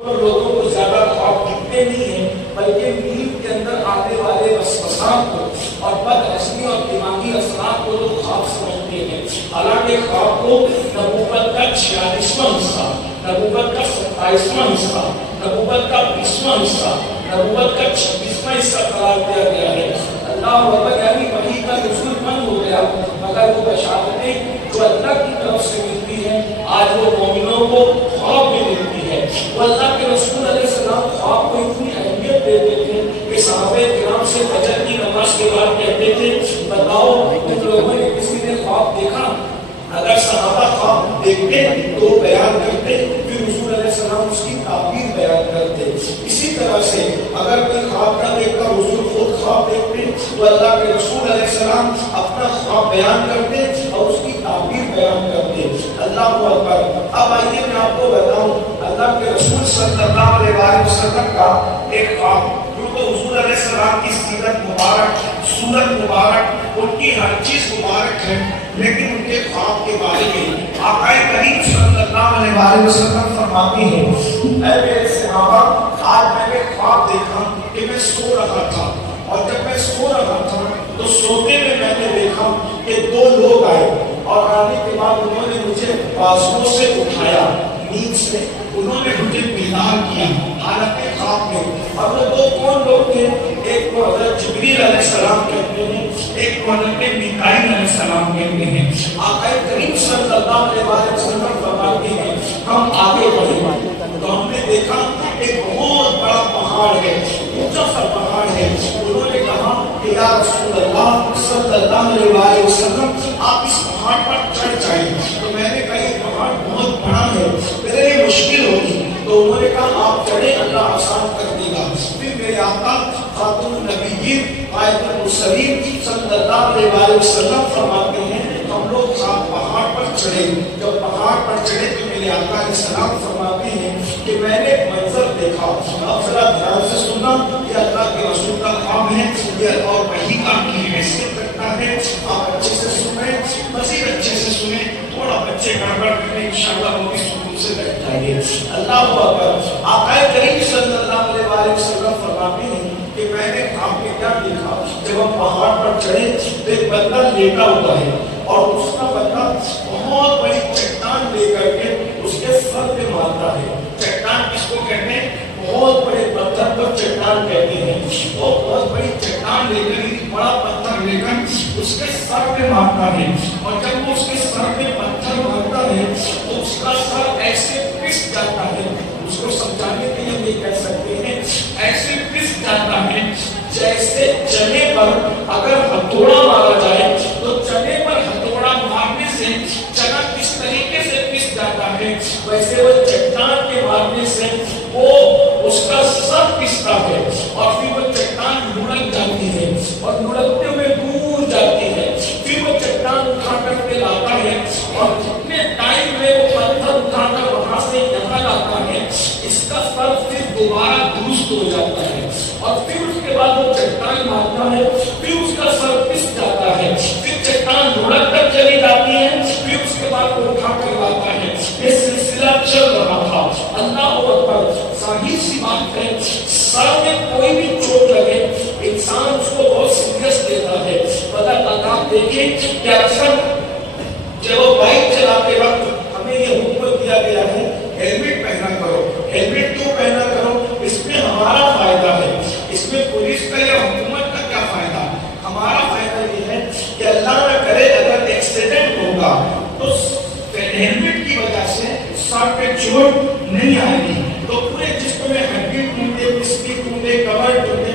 لوگوں کو زیادہ خواب دکھتے نہیں ہیں، بلکہ نیند کے اندر آنے والے وسوسات کو اور بدحضمی اور دماغی اثرات کو لوگ خواب سمجھتے ہیں۔ حالانکہ خواب کو نبوت کا 46واں حصہ، نبوت کا 27واں حصہ، نبوت کا 20واں حصہ، نبوت کا 26واں حصہ قرار دیا گیا ہے۔ اللہ اکبر، یعنی وحی کا نزول بند ہو گیا، مگر وہ بشارتیں جو اللہ کی طرف سے ملتی ہیں آج وہ مومنوں کو خواب میں ملتی ہے۔ وہ اللہ کے رسول علیہ السلام خواب کو اتنی اہمیت دیتے تھے کہ صحابہ کرام سے فجر کی نماز کے بعد کہتے تھے بتاؤ تم لوگوں نے کسی نے خواب دیکھا؟ اگر صحابہ خواب دیکھتے تو بیان کرتے، پھر حضور علیہ السلام اس کی تعبیر بیان کرتے۔ اسی طرح سے اگر کوئی خواب نہ دیکھتا، حضور خود خواب دیکھتے تو اللہ کے رسول علیہ السلام اپنا خواب بیان کرتے اور اس کی تعبیر بیان کرتے۔ اللہ اکبر۔ اب آئیے میں آپ کو بتاؤں اللہ کے رسول صلی اللہ علیہ وسلم کا ایک خواب، کیونکہ حضور علیہ السلام کی سیرت مبارک، صورت مبارک، ان کی ہر چیز مبارک ہے، لیکن ان کے خواب کے بارے میں آقا کریم صلی اللہ علیہ وسلم فرماتے ہیں اے میرے صحابہ، آج میں نے خواب دیکھا کہ میں سو رہا تھا، اور جب میں سو رہا تھا تو سوتے میں نے دیکھا کہ دو لوگ آئے اور آنے کے بعد انہوں نے مجھے بازوؤں سے اٹھایا، نیند سے انہوں نے مجھے بیدار کیا حالت خواب میں۔ اور وہ دو کون لوگ تھے؟ ایک کو حضرت جبریل علیہ السلام کہتے ہیں، ایک کو حضرت میکائیل علیہ السلام کہتے ہیں۔ آقا کریم صلی اللہ علیہ وسلم فرماتے ہیں ہم آگے بڑھے تو ہم نے دیکھا ایک بہت بڑا پہاڑ ہے، اونچا سا پہاڑ ہے۔ انہوں نے کہا کہ یا رسول اللہ صلی اللہ علیہ وسلم آپ اس پہاڑ پر چڑھ جائیں۔ تو میں نے کہا یہ پہاڑ بہت بڑا ہے، میرے لیے مشکل ہوگی۔ تو انہوں نے کہا آپ چڑھیں، اللہ آسان کر دے گا۔ پھر میرے آقا خاتم النبیین آیت المرسلین صلی اللہ علیہ وسلم فرماتے ہیں ہم لوگ پہاڑ پر چڑھے۔ جب پہاڑ پر چڑھے تو میرے آقا علیہ السلام فرماتے ہیں کہ میں نے ایک منظر دیکھا۔ اب ذرا دھیان سے سننا، یہ اللہ کے رسول کا خواب ہے، یہ اور وحی کا کی حیثیت رکھتا ہے۔ آپ اچھے سے سنیں، مزید اچھے سے سنیں، تھوڑا بچے گڑبڑ کریں، انشاءاللہ وہ بھی سکون سے بیٹھ جائیں گے۔ اللہ اکبر۔ آقا کریم صلی اللہ علیہ وسلم فرماتے ہیں کہ میں نے خواب میں کیا دیکھا؟ جب ہم پہاڑ پر چڑھے تو ایک بندہ لیٹا ہوا ہے اور اس کا بندہ بہت بڑی چٹان لے کر کے اس کے سر پہ مارتا ہے۔ چٹان کس کو کہتے ہیں؟ بہت بڑے پتھر پر چٹان کہتے ہیں۔ وہ بہت بڑی چٹان لے کر، بڑا پتھر لے کر اس کے سر پہ مارتا ہے، اور جب وہ اس کے سر پہ پتھر مارتا ہے تو اس کا سر ایسے پس جاتا ہے، اس کو سمجھانے کے لیے ہم یہ کہہ سکتے ہیں ایسے پس جاتا ہے جیسے چنے پر اگر ہتھوڑا مارا جائے تو چنے پر ہتھوڑا مارنے سے چنا کس طریقے سے پس جاتا ہے، ویسے وہ چٹان کے مارنے سے وہ اس کا سر پستا ہے، اور پھر وہ چٹان لڑک جاتی ہے اور لڑکتے ہوئے دور جاتی ہے۔ پھر وہ چٹان اٹھا کر کے لاتا ہے، اور جتنے ٹائم میں وہ پتھر اٹھا کر وہاں سے یہاں لاتا ہے اس کا سر پھر دوبارہ درست ہو جاتا ہے، اور پھر اس کے بعد وہ چٹان مارتا ہے، پھر اس کا سر پس جاتا ہے، پھر چٹان لڑک کر چلی جاتی ہے، پھر اس کے بعد وہ اٹھا کر لاتا ہے۔ یہ سلسلہ چل رہا تھا۔ اللہ اکبر۔ ظاہر سی بات ہے سر میں کوئی بھی چوٹ لگے انسان اس کو بہت سیریس لیتا ہے، مگر آپ دیکھیں کہ اکثر جب وہ بائک چلاتے وقت ہمیں یہ حکم دیا گیا ہے ہیلمٹ پہنا کرو۔ ہیلمٹ کیوں پہنا کرو؟ اس میں ہمارا فائدہ ہے، اس میں پولیس کا یا حکومت کا کیا فائدہ؟ ہمارا فائدہ یہ ہے کہ اللہ نہ کرے اگر ایکسیڈنٹ ہوگا تو ہیلمٹ کی وجہ سے سر پہ چوٹ نہیں آئے گی، تو پورے جسم میں ہڈی ٹوٹے، مسلی ٹوٹے، کمر ٹوٹے،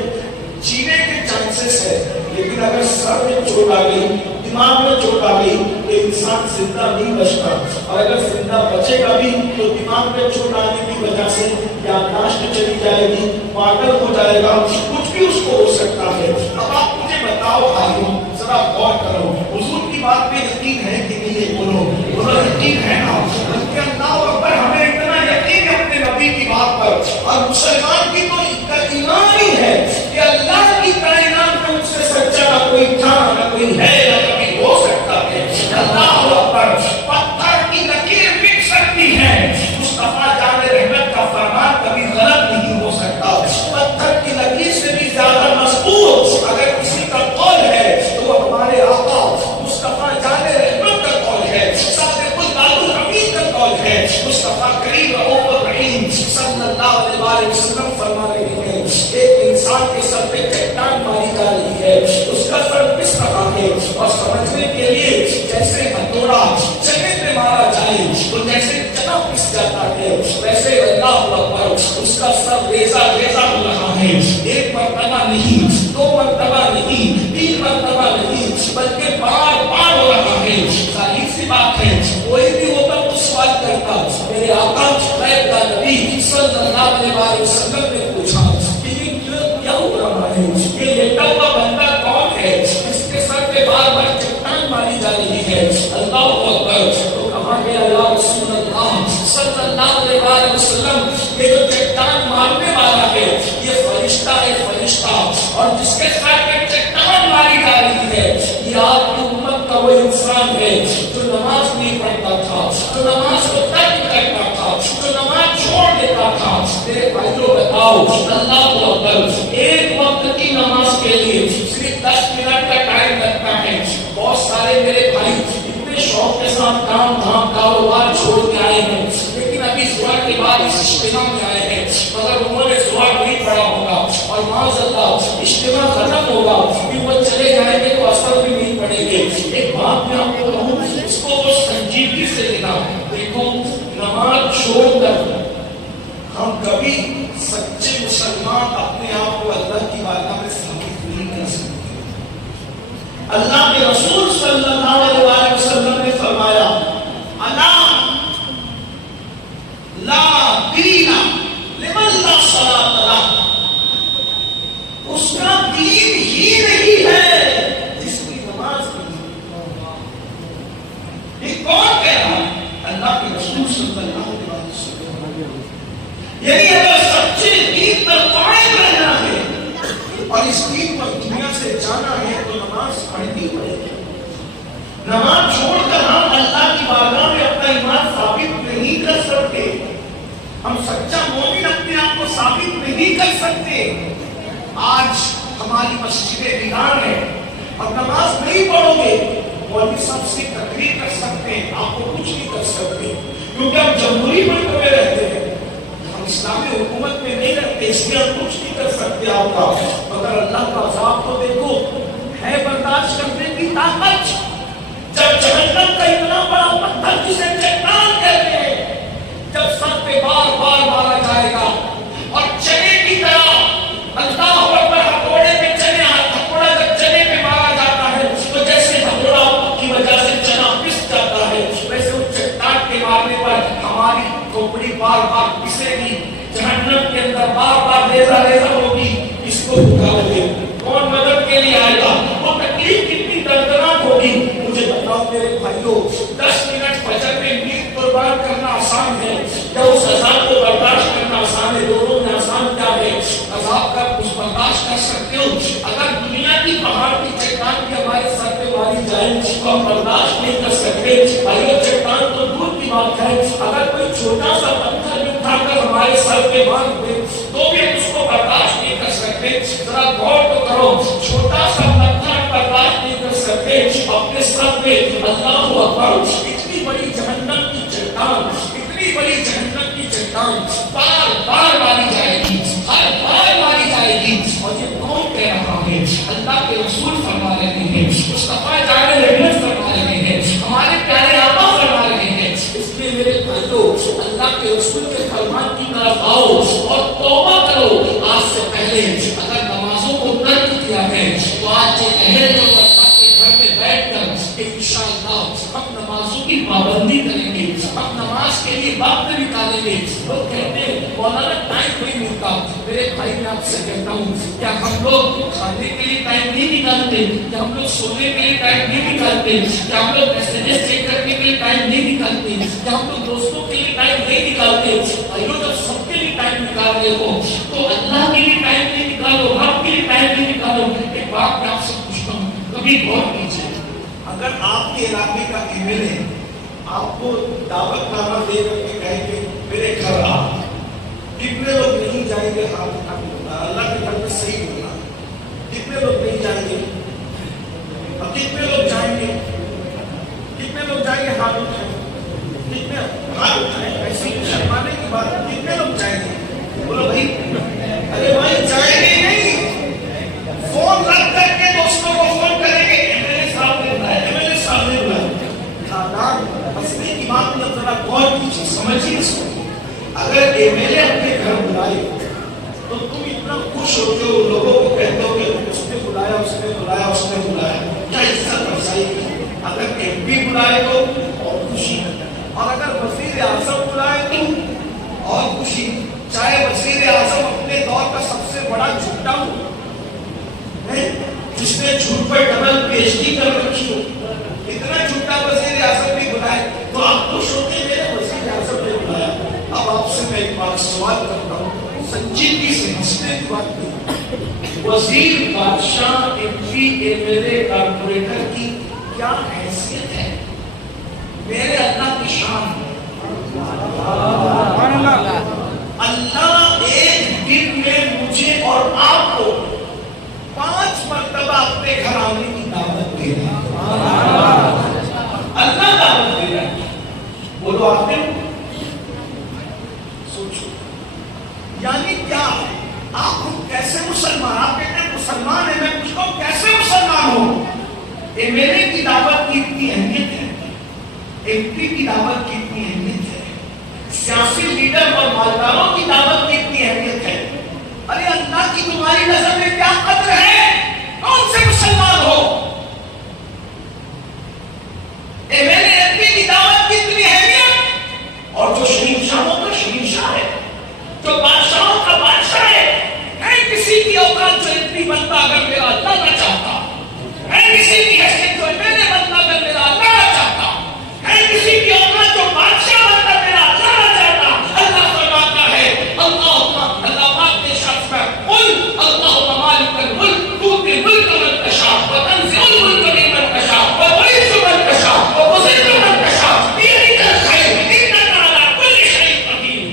جینے کے چانسز ہے۔ لیکن اگر سر میں چوٹ آ گئی، دماغ میں چوٹ آ گئی تو انسان زندہ نہیں بچتا، اور اگر زندہ بچے گا بھی تو دماغ میں چوٹ آنے کی وجہ سے یادداشت چلی جائے گی، پاگل ہو جائے گا، کچھ بھی اس کو ہو سکتا ہے۔ اب آپ مجھے بتاؤ بھائیوں، ذرا غور کرو، حضور کی بات پہ یقین ہے کہ نہیں؟ یہ بولو یقین ہے نا؟ اللہ اکبر۔ ہمیں اتنا یقین ہے اپنے نبی کی بات پر، اور مسلمان کی تو ایمان ہی ہے کہ اللہ کی کائنات میں اس سے سچا نہ کوئی تھا، نہ کوئی ہے، نہ کبھی ہو سکتا ہے۔ اللہ اکبر۔ پتھر کی لکیر مٹ سکتی ہے، مصطفیٰ جان رحمت کا فرمان کبھی ہے مصطفیٰ کریم رؤوف الرحیم صلی اللہ علیہ وسلم فرما رہے ہیں ایک انسان کے سر پہ چٹان ماری جا رہی ہے، اس کا سر کس طرح ہے اور سمجھنے کے لیے جیسے ہتھوڑا چنے پہ مارا جائے تو جیسے چنا پس جاتا ہے ویسے اللہ اکبر اس کا سر ریزہ ریزہ ہو رہا ہے، ایک مرتبہ نہیں، دو مرتبہ نہیں، تین مرتبہ نہیں، بلکہ بار بار ہو رہا ہے۔ ظاہر سی بات ہے کوئی بھی ہوتا تو سوال کرتا، میرے آقا غیب کا نبی صلی اللہ علیہ وسلم نے پوچھا کہ یہ کیا ہو رہا ہے، یہ لیٹا ہوا بندہ کون ہے اس کے سر پہ بار بار چٹان ماری جا رہی ہے؟ اللہ اکبر۔ تو کہا گیا یا رسول اللہ صلی اللہ علیہ وسلم یہ جو چٹان مارنے والا ہے یہ فرشتہ ہے، فرشتہ، اور جس کے سر پہ چٹان ماری جا رہی ہے یہ آپ کی امت کا وہ انسان ہے جو نماز نہیں پڑھتا تھا، جو نماز کو ترک کرتا تھا، جو نماز چھوڑ دیتا تھا۔ میرے بھائیوں بتاؤ اللہ اکبر، ایک وقت کی نماز کے لیے صرف 10 منٹ کا ٹائم لگتا ہے۔ بہت سارے میرے بھائی اتنے شوق کے ساتھ کام دھام کاروبار چھوڑ کے آئے ہیں لیکن ابھی زہر کے بعد اس اجتماع میں آئے ہیں، مگر انہوں نے زہر نہیں پڑھا ہوگا اور معاذ اللہ اجتماع ختم ہوگا پھر وہ چلے جائیں گے تو اثر بھی نہیں پڑیں گے۔ ایک بات میں آپ کو کہوں اس کو وہ سنجیدگی سے لینا، دیکھو نماز چھوڑ کر ہم کبھی سچے مسلمان اپنے آپ کو اللہ کی بارگاہ میں ثابت نہیں کر سکتے۔ اللہ کے رسول صلی اللہ علیہ وسلم نے فرمایا الا لا دین لمن لا صلاۃ لہ، اس کا دین ہی نہیں ہے جس کی نماز نہیں۔ یہ کون کہہ رہا ہے؟ اللہ کے رسول صلی اللہ علیہ وسلم۔ یعنی اگر سچے دین پر قائم رہنا ہے اور اس دین پر دنیا سے جانا ہے تو نماز پڑھنی پڑے گی۔ نماز چھوڑ کر ہم اللہ کی بارگاہ میں اپنا ایمان ثابت نہیں کر سکتے، ہم سچا مومن اپنے آپ کو ثابت نہیں کر سکتے۔ آج ہماری مسجدیں ویران ہیں اور نماز نہیں پڑھو گے مولوی صاحب سے تقریر کر سکتے ہیں، آپ کو کچھ نہیں کر سکتے کیونکہ ہم جمہوری ملک میں رہتے ہیں، ہم اسلامی حکومت میں نہیں رہتے، اس لیے ہم کچھ نہیں کر سکتے آپ کا۔ مگر اللہ کا عذاب تو دیکھو ہے برداشت کرنے کی طاقت۔ جب جہنم کا اتنا بڑا پتھر جسے چٹان کہتے ہیں جب سر پہ بار بار مارا جائے گا اور چنے کی طرح اللہ اکبر ہتھوڑے پہ چنے، ہتھوڑا جب چنے پہ مارا جاتا ہے تو جیسے ہتھوڑا کی وجہ سے چنا پس جاتا ہے ویسے اس چٹان کے مارنے پر ہماری کھوپڑی بار بار پسے گی، جہنم کے اندر بار بار ریزہ ریزہ ہوگی۔ اس کو اٹھاؤ گے کون مدد کے لیے آئے گا؟ وہ تکلیف کتنی دردناک ہوگی مجھے بتاؤ میرے بھائیوں۔ 10 منٹ فجر میں نیند قربان کرنا آسان ہے یا اس عذاب کو برداشت کرنا آسان ہے؟ دونوں میں آسان کیا ہے؟ عذاب کا کچھ برداشت کر سکتے ہو، اگر دنیا کی پہاڑ کی چٹان بھی ہمارے سر پہ ماری جائے تو ہم برداشت نہیں کر سکتے۔ بھائیو چٹان تو دور کی بات ہے، اگر کوئی چھوٹا سا پتھر بھی اٹھا کر ہمارے سر پہ مار دے تو بھی ہم اس کو برداشت نہیں کر سکتے۔ ذرا غور تو کرو، چھوٹا سا پتھر برداشت نہیں کر سکتے، اپنے سر پہ اللہ اکبر اتنی بڑی جہنم کی چٹان، اتنی بڑی جہنم کی چٹان بار بار ماری جائے گی، ہر بار ماری جائے گی۔ اور یہ کون کہہ رہا ہے؟ اللہ کے رسول فرما رہے ہیں، مصطفیٰ جان رحمت فرما رہے ہیں، ہمارے پیارے آقا فرما رہے ہیں۔ اس لیے میرے بھائیوں اللہ کے رسول کے فرمان کی طرف آؤ اور توبہ کرو۔ آج سے پہلے اگر نمازوں کو ترک کیا ہے تو آج یہ اہل جو اللہ کے گھر میں بیٹھ کر انشاءاللہ ہم نمازوں کی پابندی کریں گے، ہم نماز کے لیے وقت نکالیں گے۔ لوگ کہتے ہیں مولانا ٹائم نہیں ملتا، میرے بھائی میں آپ سے کہتا ہوں کیا ہم لوگ کھانے کے لیے ٹائم نہیں نکالتے؟ کیا ہم لوگ سونے کے لیے ٹائم نہیں نکالتے؟ کیا ہم لوگ میسجز چیک کرنے کے لیے ٹائم نہیں نکالتے؟ کیا ہم لوگ دوستوں کے لیے ٹائم نہیں نکالتے؟ بھائیو جب سب کے لیے ٹائم نکال رہے ہو تو اللہ کے لیے ٹائم نہیں نکالو، رب کے لیے ٹائم نہیں نکالو۔ ایک بات میں آپ سے پوچھتا ہوں، کبھی غور کیجیے، اگر آپ کے علاقے کا ایم ایل اے آپ کو دعوت نامہ دے کر کے کہے کہ میرے گھر آ، کتنے لوگ نہیں جائیں گے؟ اللہ کے گھر میں صحیح ہوگا، کتنے لوگ نہیں جائیں گے اور کتنے لوگ جائیں گے؟ کتنے لوگ جائیں گے؟ ہاتھ اٹھائیں، کتنے ہاتھ اٹھائیں، ایسی شرمانے کی بات کتنے لوگ جائیں گے؟ بولو بھائی، ارے بھائی جائیں گے نہیں، فون رکھ کر کے دوستوں کو فون کریں گے، ایم ایل اے صاحب نے بلایا، ایم ایل اے صاحب نے بلایا. خاندان مسئلے کی بات میں ذرا غور کیجیے، سمجھیے اس کو. اگر ایم ایل اے اپنے گھر بلائے تو تم اتنا خوش ہوتے ہو، لوگوں کو کہتے ہو کہ اس نے بلایا، اس نے بلایا، اس نے بلایا، کیا عزت افزائی کی. اگر ایم پی بلائے تو اور خوشی، اور اگر وزیر اعظم بلائے تو اور خوشی. چاہے وزیر اعظم اپنے دور کا سب سے بڑا جھوٹا ہو، جس نے جھوٹ پر ڈبل پی ایچ ڈی کر رکھی ہو، اتنا جھوٹا وزیر اعظم بھی بلائے تو آپ خوش ہوتے ہیں میرے وزیر اعظم نے بلایا. اب آپ سے میں ایک بات سوال کرتا ہوں، سنجیدگی سے ہنسنے کی بات نہیں. وزیر، بادشاہ، M P, M L A, corporator کی کیا حیثیت ہے؟ میرے اللہ کی شان ہے. اللہ ایک دن میں مجھے اور آپ کو 5 مرتبہ اپنے گھر آنے کی دعوت دے رہا ہے. اللہ دعوت دے رہا ہے. بولو آپ نے سوچو، یعنی کیا ہے؟ آپ خود کیسے مسلمان؟ آپ کہتے ہیں مسلمان ہے، میں پوچھتا ہوں کیسے مسلمان ہو؟ ایم ایل اے کی دعوت کی اتنی اہمیت ہے، ایم پی کی دعوت کی اتنی اہمیت ہے، سیاسی لیڈر اور مالداروں کی دعوت کی اتنی اہمیت ہے. ارے اللہ کی تمہاری نظر میں کیا قدر ہے؟ کون سے مسلمان ہو؟ M L A M P کی دعوت کی اتنی اہمیت، اور جو شہنشاہوں کا شہنشاہ ہے، جو بادشاہوں کا بادشاہ ہے کسی کی اوقات جو ایم پی بنتا اگر میرا اللہ نہ چاہتا، ہے کسی کی حیثیت جو ایم ایل اے بنتا اگر میرا اللہ نہ چاہتا، ہے کسی کی اوقات جو بادشاہ بنتا میرا اللہ نہ چاہتا. اللہ فرماتا ہے، اللہ پاک نے شخص میں قل اللہم مالک الملک تؤتی الملک من تشاء وتنزع الملک ممن تشاء وتعز من تشاء وتذل من تشاء بیدک الخیر انک علی کل شیء قدیر.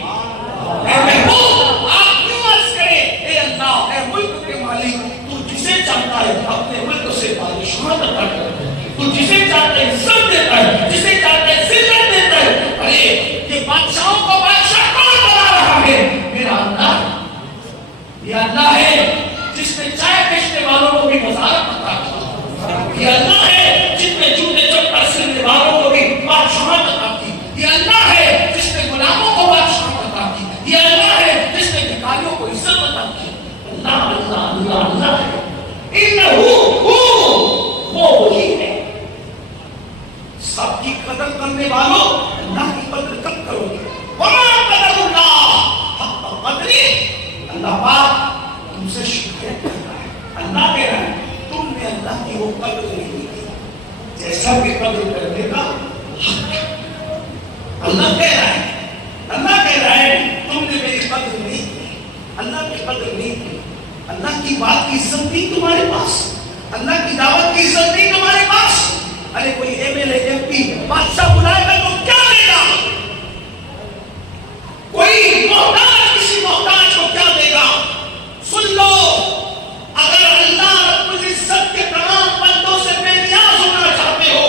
اے محبوب، آپ کیوں عرض کریں اے اللہ، اے ملک کے مالک، تو جسے چاہتا ہے اپنے ملک سے بادشاہت عطا کرتا ہے، تو جسے چاہتا ہے عزت دیتا ہے، جسے چاہتا ہے ذلت دیتا ہے. ارے یہ بادشاہوں کو بادشاہ کون بنا رہا ہے؟ میرا اللہ. یہ اللہ ہے جس نے چائے بیچنے والوں کو بھی وزارت عطا کی. یہ اللہ ہے جس نے جوتے چپل سلنے والوں کو بھی بادشاہت عطا کی. یہ اللہ ہے جس نے غلاموں کو بادشاہت عطا کی. یہ اللہ ہے جس نے بھکاریوں کو عزت عطا کی. اللہ اللہ اللہ اللہ ہے. وہ وہی ہے. سب کی قدر کرنے والوں، اللہ کی قدر کب کرو گے؟ وَمَا قَدَرُ اللَّهِ حَقَّ قَدْرِهِ. اللہ پاک تم سے شکایت کرتا ہے. اللہ کہہ رہا ہے تم نے اللہ کی وہ قدر نہیں کی جیسا کہ قدر کرنے کا حق ہے. اللہ کہہ رہا ہے، اللہ کہہ رہا ہے تم نے میری قدر نہیں کی، اللہ کی قدر نہیں کی. اللہ کی بات کی عزت نہیں تمہارے پاس، اللہ کی دعوت کی عزت نہیں تمہارے پاس. ارے کوئی M L A M P بادشاہ بلائے گا تو کیا دے گا؟ کوئی محتاج کسی محتاج کو کیا دے گا؟ سن لو، اگر اللہ رب العزت کے تمام بندوں سے بے نیاز ہونا چاہتے ہو،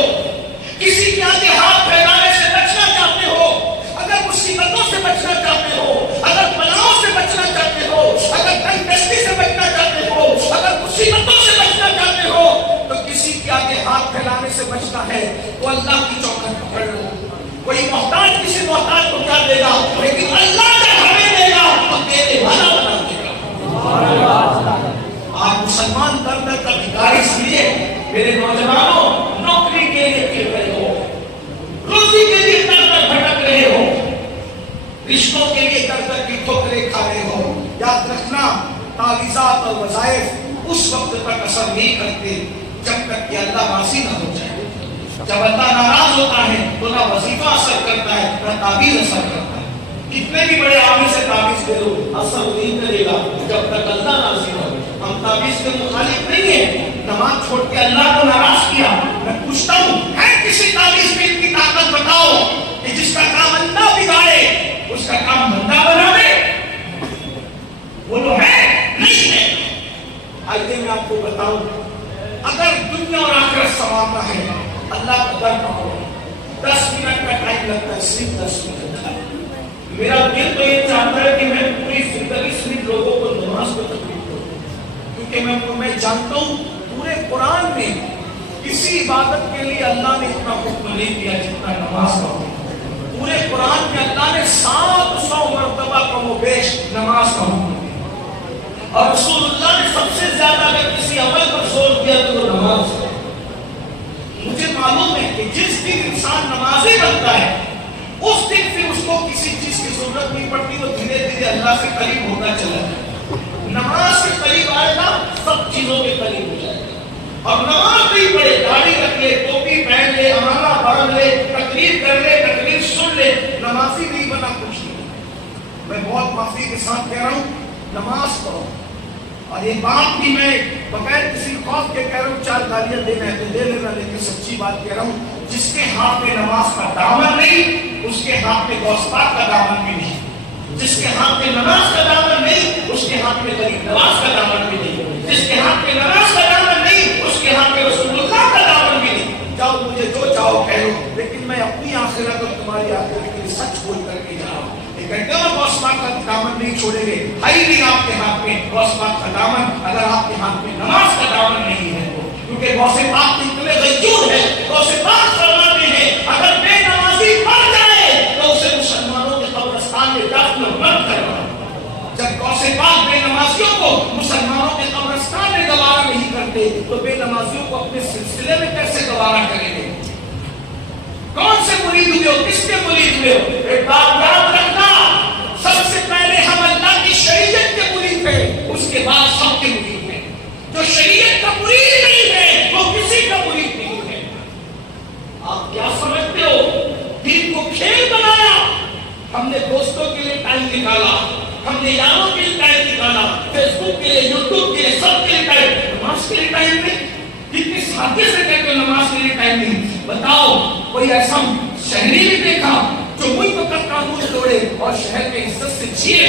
کسی کے آگے ہاتھ پھیلانے سے بچنا چاہتے ہو، اگر مصیبتوں سے بچنا چاہتے ہو، اگر بلاؤں سے بچنا چاہتے ہو، اگر تنگ دستی سے بچنا چاہتے ہو، اگر مصیبتوں سے بچنا چاہتے ہو، تو کسی کے آگے ہاتھ پھیلانے سے بچنا ہے تو اللہ کی چوکھٹ پکڑ لو. کوئی محتاج کسی محتاج کو کیا دے گا؟ لیکن اللہ جب ہمیں دے گا تو دینے والا بنا دے گا. آپ مسلمان در در کا بھکاری اس لیے میرے نوجوانوں نوکری کے لیے پھر رہے ہو، روزی کے لیے در در بھٹک رہے ہو، رشتوں کے لیے در در کی ٹھوکریں کھا رہے ہو. یاد رکھنا، تعویذات اور وظائف اس وقت تک اثر نہیں کرتے جب تک کہ اللہ راضی نہ ہو جائے. جب اللہ ناراض ہوتا ہے تو نہ وظیفہ اثر کرتا ہے نہ تعبیر اثر کرتا ہے. کتنے بھی بڑے عامل سے تعبیر دے دو اثر نہیں کرے گا جب تک اللہ راضی نہ ہو. ہم تعبیر کے مخالف نہیں ہیں. نماز چھوڑ کے اللہ کو ناراض کیا. میں پوچھتا ہوں ہے کسی تعبیر میں اتنی طاقت بتاؤ کہ جس کا کام اللہ بگاڑے اس کا کام بندہ بنا دے؟ بولو ہے؟ نہیں ہے. آئیے میں آپ کو بتاؤں، اگر دنیا اور آخرت سنوارنا ہے اللہ کا ڈر نہ ہو. 10 منٹ کا ٹائم لگتا ہے، صرف 10 منٹ. ہے کہ میں پوری زندگی صرف لوگوں کو نماز کو تکلیف دوں، کیونکہ میں جانتا ہوں پورے قرآن میں کسی عبادت کے لیے اللہ نے اتنا حکم نہیں دیا جتنا نماز کا حکم۔ پورے قرآن میں اللہ نے 700 مرتبہ کم و بیش نماز کا حکم دیا، اور رسول اللہ نے سب سے زیادہ اگر کسی عمل پر زور دیا تو وہ نماز ہے۔ مجھے معلوم ہے کہ جس دن انسان نمازی بنتا ہے اس دن پھر اس کو کسی چیز کی ضرورت نہیں پڑتی، وہ دھیرے دھیرے اللہ سے قریب ہوتا چلا جائے۔ نماز کے قریب آئے گا سب چیزوں کے قریب ہو جائے گا۔ اور نماز نہیں پڑھے، داڑھی رکھ لے، ٹوپی پہن لے، امامہ باندھ لے، تقریر کر لے، تقریر سن لے، نمازی نہیں بنا کچھ نہیں۔ میں بہت معافی کے ساتھ کہہ رہا ہوں، نماز پڑھو۔ اور یہ بات بھی میں بغیر کسی خوف کے کہہ رہا ہوں، 4 گالیاں دینا ہے تو دے لینا، لیکن سچی بات کہہ رہا ہوں، جس کے ہاتھ میں نماز کا دامن نہیں اس کے ہاتھ میں غوث پاک کا دامن بھی نہیں، جس کے ہاتھ میں نماز کا دامن نہیں اس کے ہاتھ میں غریب نواز کا دامن بھی نہیں، جس کے ہاتھ میں نماز کا دامن نہیں اس کے ہاتھ میں رسول اللہ کا دامن بھی نہیں۔ جاؤ مجھے جو چاہو کہہ لو، لیکن میں اپنی آخرت اور تمہاری آخرت کے لیے سچ بول کر کے جا رہا ہوں۔ غوث پاک کا دامن نہیں چھوڑیں گے، ہے نہیں آپ کے ہاتھ میں غوث پاک کا دامن، اگر آپ کے ہاتھ میں نماز کا دامن نہیں ہے تو، کیونکہ غوث پاک اتنے غیور ہے، غوث پاک فرماتے ہیں اگر بے نمازی مر جائے تو اسے مسلمانوں کے قبرستان میں دفن مت کرنا۔ جب غوث پاک بے نمازیوں کو مسلمانوں کے قبرستان میں گوارا نہیں کرتے تو بے نمازیوں کو اپنے سلسلے میں کیسے گوارا کریں گے؟ کون سے مرید ہوئے ہو، کس کے مرید ہوئے ہو؟ ایک بات یاد رکھنا، سب سے پہلے ہم اللہ کی شریعت کے مرید ہیں، اس کے بعد سب کے مرید ہیں۔ جو شریعت کا مرید نہیں ہے وہ کسی کا مرید نہیں ہے۔ آپ کیا سمجھتے ہو؟ دین کو کھیل بنایا، ہم نے دوستوں کے لیے ٹائم نکالا، ہم نے یاروں کے لیے ٹائم نکالا، فیس بک کے لیے، یوٹیوب کے لیے، سب کے لیے ٹائم، نماز کے لیے ٹائم نہیں۔ کتنی سادگی سے کہتے ہو نماز کے لیے ٹائم نہیں۔ بتاؤ کوئی ایسا شہری بھی دیکھا جو ملک کا قانون توڑے اور شہر میں عزت سے جیے؟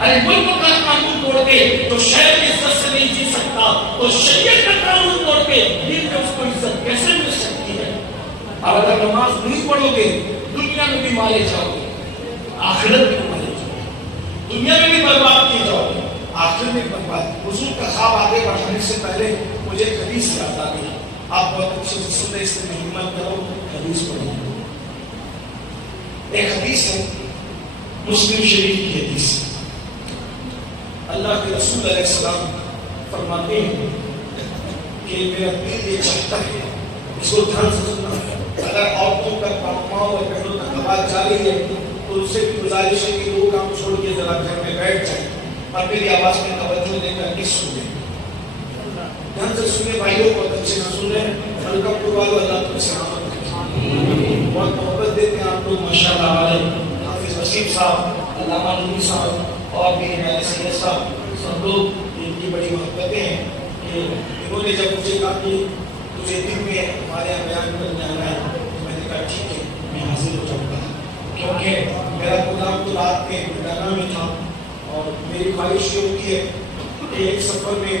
ارے ملک کا قانون توڑ کے جو شہر میں عزت سے نہیں جی سکتا تو شریعت کا قانون توڑ کے دل میں اس کو عزت کیسے مل سکتی ہے؟ اور اگر نماز نہیں پڑھو گے دنیا میں بھی مارے جاؤ گے، آخرت میں بھی مارے جاؤ گے، دنیا میں بھی برباد کیے جاؤ گے، آخرت میں برباد۔ حضور کا خواب آگے بڑھانے سے پہلے مجھے ایک حدیث یاد آ گئی، آپ بہت اچھے سے سن رہے، اس میں ہمت کرو، حدیث پڑھو۔ ایک حدیث ہے مسلم شریف کی حدیث، اللہ کے رسول علیہ السلام فرماتے ہیں کہ میرا دل یہ چاہتا ہے، اس کو دھیان سے سننا، اگر عورتوں کا پاؤں اور پہلوں تک آواز جا رہی ہے تو ان سے بھی گزارش ہے کہ وہ کام چھوڑ کے ذرا گھر میں بیٹھ جائیں اور میری آواز میں توجہ دے کر کے سنیں۔ دھیان سے سنیں بھائیوں، بہت اچھے سے سنیں، ہلکا پروالو، اللہ تم سے آمد کریں۔ بہت محبت دیتے ہیں آپ لوگ ماشاء اللہ علیہ، حافظ وسیم صاحب، علامہ نوری صاحب اور بھی ہمارے سید صاحب، سب لوگ ان کی بڑی محبتیں ہیں کہ انہوں نے جب مجھے کہا کہ تجھے دن میں ہمارے یہاں بیان کرنے آنا ہے تو میں نے کہا ٹھیک ہے میں حاضر ہو جاؤں گا، کیونکہ میرا پروگرام تو رات میں گانا میں تھا اور میری خواہش یہ ہوتی ہے کہ ایک سفر میں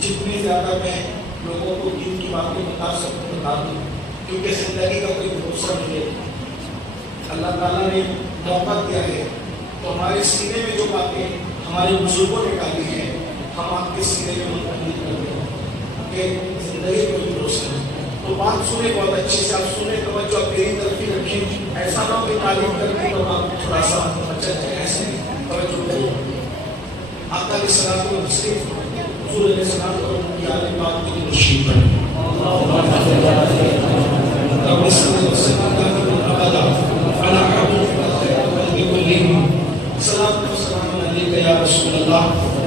جتنی زیادہ میں لوگوں کو دین کی باتیں بتا سکوں بتا دوں، کیونکہ زندگی کا کوئی بھروسہ نہیں ہے۔ اللہ تعالیٰ نے موقع دیا ہے تو ہمارے سینے میں جو باتیں ہمارے بزرگوں نے ڈالی ہیں ہم آپ کے سینے میں منتقل کر دیں کہ زندگی کا کوئی بھروسہ نہیں۔ تو بات سنیں بہت اچھے سے، آپ سنیں، توجہ آپ میری طرف ہی رکھیں، ایسا نہ ہو کہ تعلیم کرنے تو آپ تھوڑا سا بچہ جائے، ایسے نہیں، توجہ کریں۔ آقا علیہ الصلوۃ والتسلیم حضور علیہ السلام کو ان کی عالم بات کی تشریف پڑھیں۔ رب صلی وسلم ابدا على حبيبك الخير كلهم صلاة والسلام عليك يا رسول الله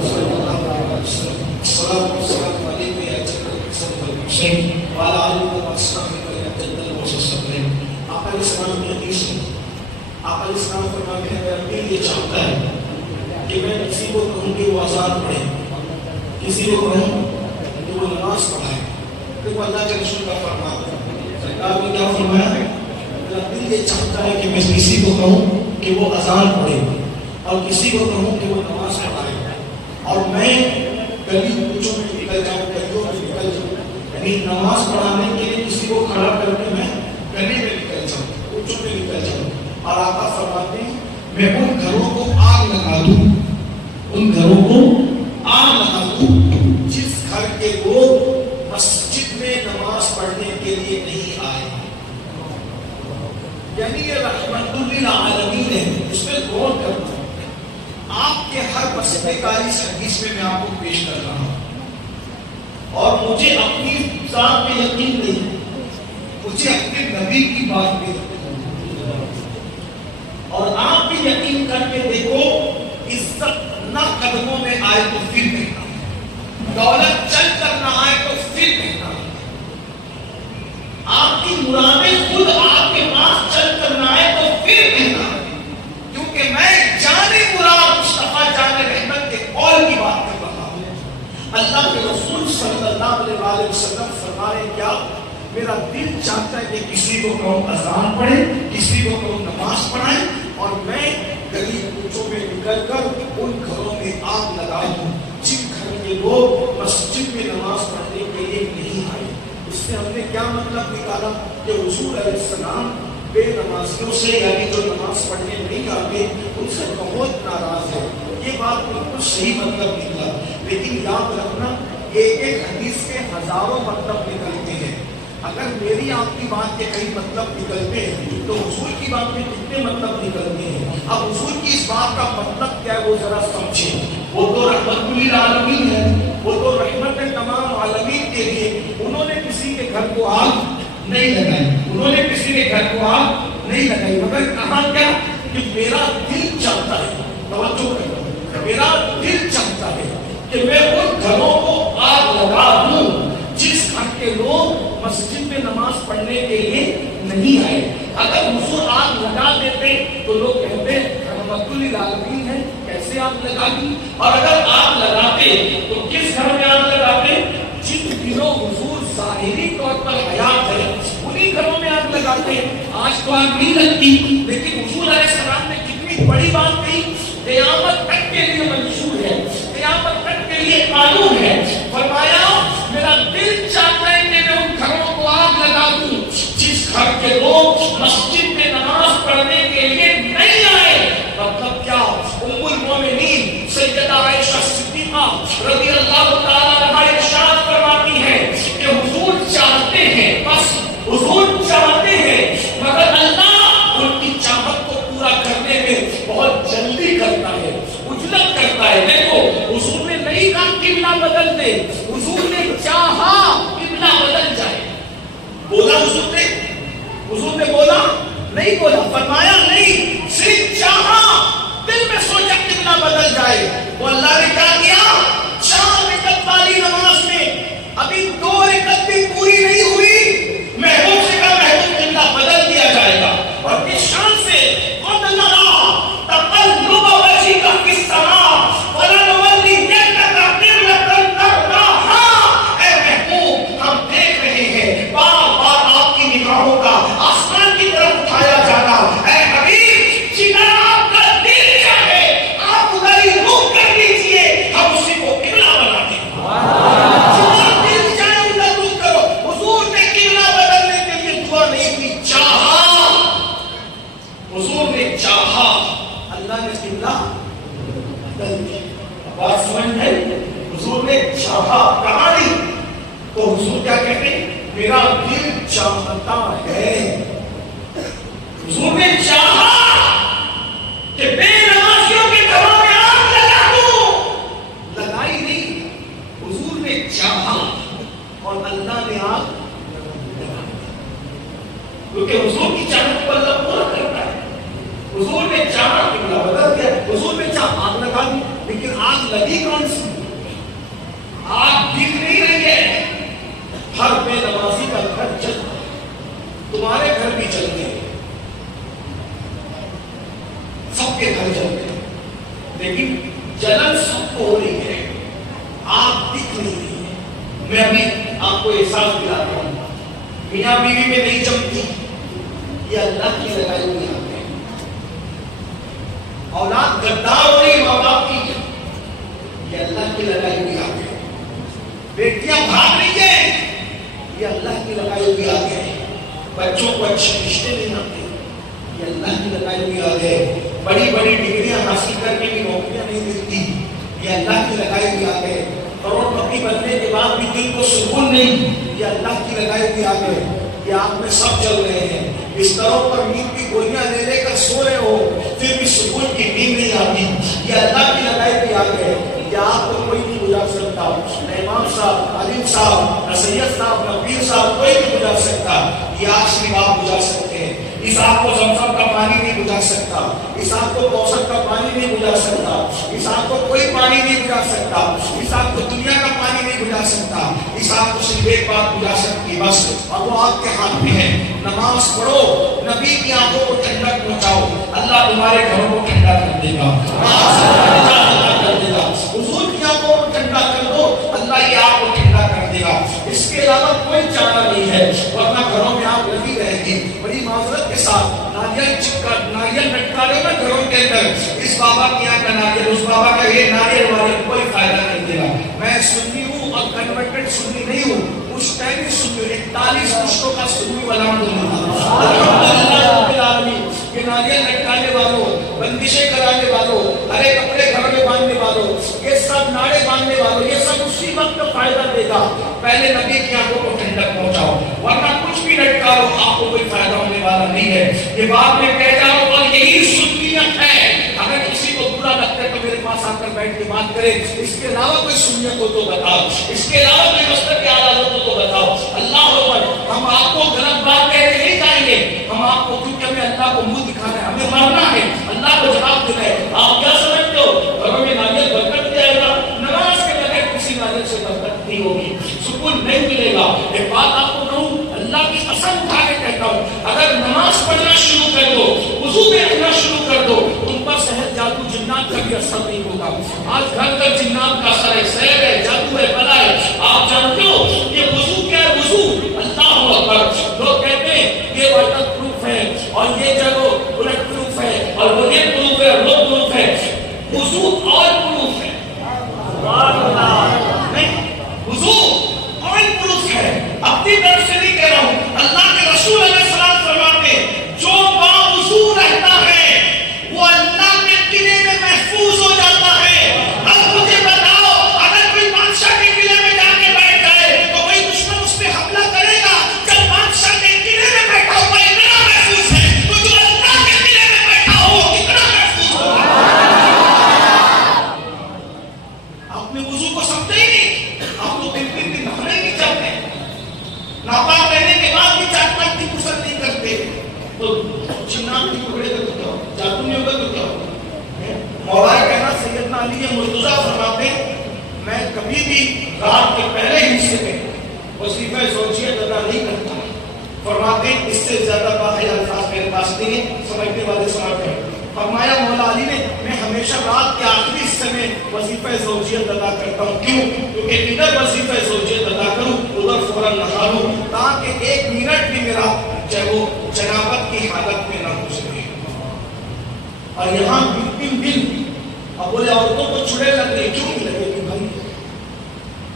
صلى الله عليه وسلم، صلاة والسلام عليك يا جد الحسن والحسين وعلى آلك وأصحابك يا جد المصطفين۔ آقا علیہ السلام کی حدیث ہے، آقا علیہ السلام فرماتے ہیں میرا دل یہ چاہتا ہے کہ میں کسی کو کہوں کہ وہ اذان پڑھے، کسی کو کہوں کہ وہ نماز پڑھائے، تو وہ اللہ کے رسول کا فرمان ہے۔ سرکار نے کیا فرمایا؟ میرا دل یہ چاہتا ہے کہ میں کسی کو کہوں کہ وہ اذان پڑھے اور کسی کو کہوں کہ وہ نماز پڑھائے، اور میں گلی کوچوں میں نکل جاؤں، گلیوں میں نکل جاؤں، یعنی نماز پڑھانے کے لیے کسی کو کھڑا کر کے میں گلی میں نکل جاؤں، کوچوں میں نکل جاؤں، اور آقا فرماتے ہیں میں ان گھروں کو آگ لگا دوں، ان گھروں کو آگ لگا دوں جس گھر کے لوگ مسجد میں نماز پڑھنے کے لیے نہیں آئے. یعنی یہ رحمت للعالمین ہے. اس میں غور کرنا آپ کے ہر مسئلے کا اس حدیث میں آپ کو پیش کر رہا ہوں. اور مجھے اپنی ذات پہ یقین نہیں، مجھے اپنے نبی کی بات پہ اور آپ بھی یقین کر کے دیکھو. عزت نہ قدموں میں آئے تو پھر کہنا، دولت چل کر نہ آئے تو پھر کہنا، آپ کی مرادیں خود آپ کے پاس چل کر نہ آئے تو پھر کہنا. کیونکہ میں جانے مراد مصطفیٰ جان رحمت کے قول کی بات کر رہا ہوں. اللہ کے رسول صلی اللہ علیہ وسلم فرمائے کیا؟ میرا دل چاہتا ہے کہ کسی کو کہوں اذان پڑھے، کسی کو کہوں نماز پڑھائے، اور میں گلی کوچوں میں نکل کر ان گھروں میں آگ لگا دوں جن گھر کے لوگ مسجد میں نماز پڑھنے کے لیے نہیں آئے. اس سے ہم نے کیا مطلب نکالا کہ حضور علیہ السلام بے نمازیوں سے، یعنی جو نماز پڑھنے نہیں آتے ان سے بہت ناراض ہے. یہ بات بالکل صحیح مطلب نکلا. لیکن یاد رکھنا ایک ایک حدیث کے ہزاروں مطلب نکلتے ہیں. اگر میری آپ کی بات کے کئی مطلب نکلتے ہیں تو حضور کی بات میں کتنے مطلب نکلتے ہیں؟ اب حضور کی اس بات کا مطلب کیا ہے وہ ذرا سمجھیں. وہ تو رحمت للعالمین ہے، وہ تو رحمت ہے تمام عالمین کے لیے. انہوں نے کسی کے گھر کو آگ نہیں لگائی، انہوں نے کسی کے گھر کو آگ نہیں لگائی، مگر کہا کیا کہ میرا دل چاہتا ہے، توجہ کرو، میرا دل چاہتا ہے کہ میں ان گھروں کو آگ لگا دوں جس گھر کے لوگ مسجد میں نماز پڑھنے کے لیے نہیں آئے. اگر حضور آگ لگا دیتے تو لوگ کہتے رحمت للعالمین ہے، کیسے آگ لگا دی؟ اور اگر آگ لگاتے تو کس گھر میں آگ لگاتے؟ جن دنوں حضور ظاہری طور پر حیات ہے انہی گھروں میں آگ لگاتے. آج تو آگ نہیں لگتی، لیکن حضور علیہ السلام نے کتنی بڑی بات کہی، قیامت تک کے لیے منشور ہے، قیامت تک کے لیے قانون ہے. فرمایا میرا دل چاہتا ہے کہ میں ان گھروں کو آگ لگا دوں جس گھر کے لوگ مسجد میں نماز پڑھنے کے لیے نہیں آئے. مطلب کیا؟ ام المومنین سیدہ عائشہ صدیقہ رضی اللہ تعالیٰ عنہا ارشاد فرماتی ہے کہ حضور چاہتے ہیں، بس حضور چاہتے ہیں، مگر اللہ ان کی چاہت کو پورا کرنے میں بہت جلدی کرتا ہے، اجلت کرتا ہے. دیکھو حضور نے نہیں کہا قبلہ بدل دے، حضور نے چاہا قبلہ بدل جائے. بولا حضور نے بولا نہیں بولا، فرمایا نہیں، صرف چاہا، دل میں سوچا قبلہ بدل جائے. وہ اللہ نے کیا کیا؟ 4 رکعت والی نماز میں ابھی 2 رکعت بھی پوری نہیں ہوئی، محبوب سے کہا محبوب قبلہ بدل دیا جائے گا. اور کس شان سے قد نرا تقلب وجهك في السماء ولنولينك قبلة ترضاها. اے محبوب ہم دیکھ رہے ہیں بار بار آپ کی نگاہوں کا آسمان کی طرف اٹھایا جانا. اے حبیب جدھر آپ کا دل چاہے آپ ادھر ہی رخ کر لیجئے، ہم اسی کو قبلہ بنا دیں. جدھر دل چاہے ادھر رخ کرو. حضور نے قبلہ بدلنے کے لیے دعا نہیں کی، چاہا، حضور نے چاہا، اللہ نے قبلہ بدل دیا. بات سمجھ ہے؟ حضور نے چاہا، کہا نہیں. تو حضور کیا کہتے ہیں؟ میرا دل چاہتا ہے. حضور نے چاہا کہ بے نمازیوں کے گھروں میں آگ لگا دوں، لگائی نہیں. حضور نے چاہا اور اللہ نے آگ لگا دی. کیونکہ حضور کی چاہت کو اللہ پورا کرتا ہے. حضور نے چاہا قبلہ بدل دیا، حضور نے چاہا آگ لگا دی. لیکن آگ لگی کون سی؟ آگ دکھ نہیں رہی ہے. ہر بے نمازی کا گھر جل رہا ہے، تمہارے گھر بھی جل گئے، سب کے گھر جل گئے، لیکن جلن سب کو ہو رہی ہے، آگ دکھ نہیں رہی ہے. میں ابھی آپ کو احساس دلاتا ہوں، میاں بیوی میں نہیں جمتی، یہ اللہ کی لگائی ہوئی آگ ہے. اولاد غدار ہو رہی ماں باپ کی، یہ اللہ کی لگائی ہوئی آگ ہے. بیٹیاں بھاگ رہی ہیں، یہ اللہ کی لگائی ہوئی آگ ہے. بچوں کو اچھے رشتے نہیں آتے، یہ اللہ کی لگائی ہوئی آگ ہے. بڑی بڑی ڈگریاں حاصل کر کے بھی نوکریاں نہیں ملتی، یہ اللہ کی لگائی ہوئی آگ ہے۔ کروڑپتی بننے کے بعد بھی دل کو سکون نہیں، یہ اللہ کی لگائی ہوئی آگ ہے۔ یہ آپ میں سب چل رہے ہیں، بستروں پر نیند کی گولیاں لے لے کر سو رہے ہو پھر بھی سکون کی نیند نہیں آتی، یہ اللہ کی لگائی ہوئی آگ ہے۔ یہ آپ کو کوئی نہیں بجھا سکتا، نہ امام صاحب، عالم صاحب، نہ سید صاحب، نہ پیر صاحب، کوئی نہیں بجھا سکتا۔ یہ آگ صرف آپ بجھا سکتے ہیں۔ اس آگ کو زمزم کا پانی نہیں بجھا سکتا، اس آگ کو کوثر کا پانی نہیں بجھا سکتا، اس آگ کو کوئی پانی نہیں بجھا سکتا، اس آگ کو دنیا کا پانی نہیں بجھا سکتا۔ اس آگ کو صرف ایک بات بجھا سکتی بس، اور وہ آپ کے ہاتھ میں ہے۔ نماز پڑھو، نبی کی آنکھوں کو ٹھنڈک پہنچاؤ، اللہ تمہارے گھروں کو ٹھنڈا کر دے گا، حضور کی آنکھوں کو ٹھنڈا کر دو، اللہ یہ آپ کو ٹھنڈا کر دے گا۔ اس کے علاوہ کوئی چارہ نہیں ہے، ورنہ گھروں میں آپ لگی رہے گی۔ بڑی معذرت کے ساتھ ناریل لٹکا لو نا گھروں کے اندر، اس بابا کی یہاں کا ناریل، اس بابا کا یہ ناریل والے کوئی فائدہ نہیں دے گا۔ میں سنی ہوں اور کنورٹڈ سنی نہیں ہوں، کچھ ٹائم سنی، 41 رشتوں کا سنی والا یہ ناریل لٹکانے والوں، بندشیں کرانے والوں، ہرے کپڑے گھر میں باندھنے والوں، یہ سب ناڑے باندھنے والوں، یہ سب اسی وقت فائدہ دے گا۔ پہلے نبی کی آنکھوں کو ٹھنڈک پہنچاؤ، ورنہ کچھ بھی لٹکا لو آپ کو کوئی فائدہ ہونے والا نہیں ہے۔ یہ بات میں کہہ جاؤں اور یہی سنیت ہے۔ اگر کسی کو برا لگتا ہے تو میرے پاس آ کر بیٹھ کے بات کرے، اس کے علاوہ کوئی سنیت ہو تو بتاؤ، اس کے علاوہ کوئی مسلک کے آلات ہو تو بتاؤ۔ اللہ اکبر، ہم آپ کو غلط بات کہہ کے نہیں جائیں گے، ہم آپ کو، کیونکہ ہمیں اللہ کو منہ دکھانا ہے، ہمیں مرنا ہے، اللہ کو جواب دینا ہے۔ آپ کیا سمجھتے ہو گھروں میں ناریل برکت دے گا؟ نماز کے بغیر کسی ناریل سے برکت نہیں ہوگی، سکون نہیں ملے گا۔ ایک بات آپ کو کہوں، اللہ کی قسم اٹھا کے کہتا ہوں، اگر نماز پڑھنا شروع کر دو، وضو میں رہنا شروع کر دو، تم پر سحر جادو جنات کا بھی اثر نہیں ہوگا۔ آج گھر گھر جنات کا اثر ہے، سحر ہے، جادو ہے، بلا ہے۔ آپ جانتے ہو یہ وضو کیا ہے؟ وضو اللہ اکبر، لوگ کہتے ہیں یہ واٹر پروف ہے اور یہ جگہ بلٹ پروف ہے اور وہ یہ پروف ہے اور وہ پروف ہے۔ وضو اور پروف ہے، نہیں، وضو اور پروف ہے، اپنی طرف سے نہیں کہہ رہا ہوں۔ اللہ کے رسول علیہ السلام فرماتے ہیں جو باوضو رہتا ہے وہ اللہ کے قلعے میں محفوظ ہو جاتا ہے۔ اب مجھے بتاؤ، اگر کوئی بادشاہ کے قلعے میں جا کے بیٹھ جائے تو کوئی دشمن اس پہ حملہ کرے گا؟ جب بادشاہ کے قلعے میں بیٹھا ہوا اتنا محفوظ ہے تو جو اللہ کے قلعے میں بیٹھا ہو کتنا محفوظ ہوگا؟ آپ نے وضو کو سمجھا ہی نہیں، آپ کو دن نہانے نہیں چاہتے، ناپاک رہنے کے بعد بھی 4-5 دن غسل نہیں کرتے، تو جنات نہیں پکڑے گا تو کیا ہو؟ جادو نہیں ہوگا تو کیا ہو؟ مولا کہنا سیدنا علی مرتضیٰ فرماتے میں کبھی بھی رات کے پہلے حصے میں وظیفہ زوجیت ادا نہیں کرتا۔ فرماتے اس سے زیادہ باحیا الفاظ میرے پاس نہیں ہے، سمجھنے والے سمجھتے ہیں۔ فرمایا مولا علی نے میں ہمیشہ رات کے آخری حصے میں وظیفہ زوجیت ادا کرتا ہوں۔ کیوں؟ کیونکہ ادھر وظیفہ زوجیت ادا کروں، ادھر فوراً نہا لوں، تاکہ 1 منٹ بھی میرا چاہے وہ جنابت کی حالت میں نہ گزرے۔ اور یہاں دن اب بولے عورتوں کو چڑے لگ رہے، کیوں نہیں لگے گی بھائی؟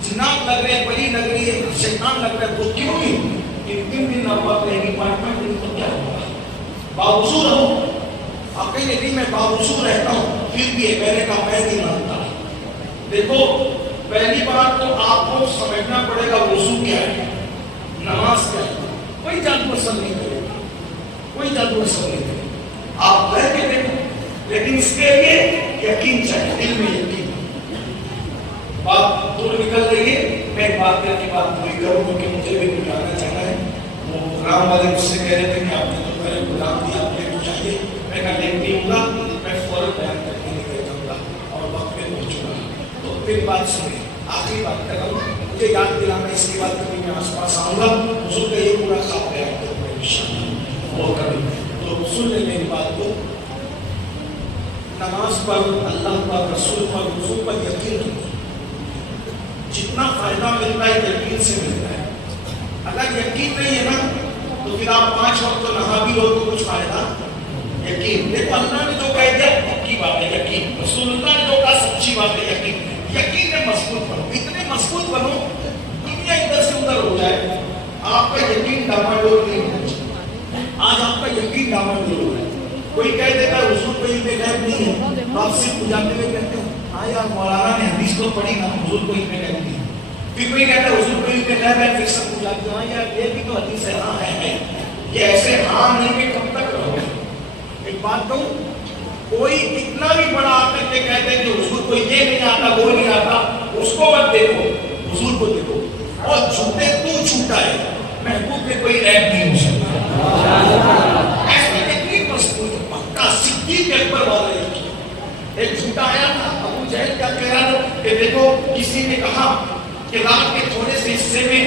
جنات لگ رہے، بڑی لگ رہی ہے، شیطان لگ رہا ہے، وہ کیوں نہیں؟ 3 دن نماز رہے گی، 5 دن تو کیا ہوگا؟ باوضو رہو۔ آپ کہیں نہیں میں باوضو رہتا ہوں، پھر بھی ہے، میں نے کہا میں نہیں مانتا۔ دیکھو پہلی بات تو آپ کو سمجھنا پڑے گا وضو کیا ہے، نماز کیا ہے۔ کوئی جادو اثر نہیں کرے گا، کوئی جادو اثر نہیں کرے گا، آپ کہہ کے دیکھو، لیکن اس کے لیے یقین چاہیے، دل میں یقین۔ بات دور نکل رہی ہے، میں ایک بات کر کے بات پوری کروں کیونکہ مجھے بھی بتانا چاہتا ہے۔ وہ غلام والے مجھ سے کہہ رہے تھے کہ آپ نے تو پہلے غلام دیا، آپ نے تو چاہیے، میں کہا نہیں ہوں گا، میں فوراً بیان کر کے نکل جاؤں گا اور وقت پہ پہنچوں گا۔ تو پھر بات سنیں، آخری بات کر رہا ہوں، مجھے یاد دلانا، اس کے بعد کبھی میں آس پاس آؤں گا، حضور کا یہ پورا خواب بیان کروں گا انشاءاللہ، اور کبھی تو سن لیں میری بات کو۔ نماز پر، اللہ پر، رسول پر، وضو پر یقین رکھو، جتنا فائدہ ملتا ہے یقین سے ملتا ہے۔ اگر یقین نہیں ہے نا تو پھر آپ 5 وقت تو نہا بھی لو تو کچھ فائدہ یقین۔ دیکھو اللہ نے جو کہہ دیا پکی بات ہے یقین، رسول اللہ نے جو کہا سچی بات ہے یقین۔ یقین میں مضبوط بنو، اتنے مضبوط بنو دنیا ادھر سے ادھر ہو جائے، آپ کا یقین ڈاواڈول نہیں ہو۔ آج آپ کا یقین ڈاواڈول ہو رہا ہے، کوئی کہہ دے کہتا ہے حضور کو علم غیب نہیں ہے تو آپ صرف بجاتے ہوئے کہتے ہیں ہاں یار مولانا نے حدیث تو پڑھی نا حضور کو علم غیب نہیں ہے. پھر کوئی کہتا ہے حضور کو علم غیب ہے پھر سب بجاتے ہیں ہاں یار یہ بھی تو حدیث ہے ہاں ہے. یہ ایسے ہاں نہیں کہ کب تک رہو. ایک بات کہوں, کوئی کتنا بھی بڑا آ کر کے کہتے ہیں کہ حضور کو یہ نہیں آتا وہ نہیں آتا, اس کو مت دیکھو, حضور کو دیکھو. اور جھوٹے تو جھوٹا ہے, محبوب میں کوئی عیب نہیں ہو سکتا. ایسا اتنی پکا صدیق اکبر والا ایک جھوٹا آیا تھا. ابو جہل کیا کہہ رہا تھا کہ دیکھو کسی نے کہا کہ رات کے تھوڑے سے حصے میں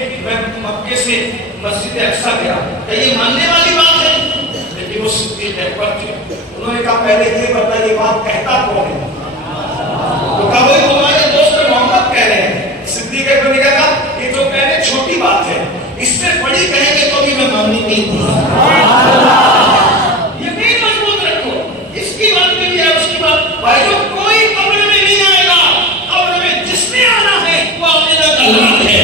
مکے سے مسجد اقصی گیا, کیا یہ ماننے والی بات ہے؟ لیکن وہ صدیق اکبر تھے. انہوں نے کہا پہلے یہ بتا یہ بات کہتا کون ہے؟ تو کہا وہی تمہارے دوست محمد کہہ رہے ہیں. صدیق اکبر نے کہا یہ جو کہہ رہے چھوٹی بات ہے, اس سے بڑی کہیں گے تو بھی میں ماننی نہیں دوں. یقین مضبوط رکھو, اس کی بات میں بھی ہے اس کی بات. بھائیو کوئی قبر میں نہیں آئے گا, قبر میں جس نے آنا ہے وہ آنے کا اللہ ہے.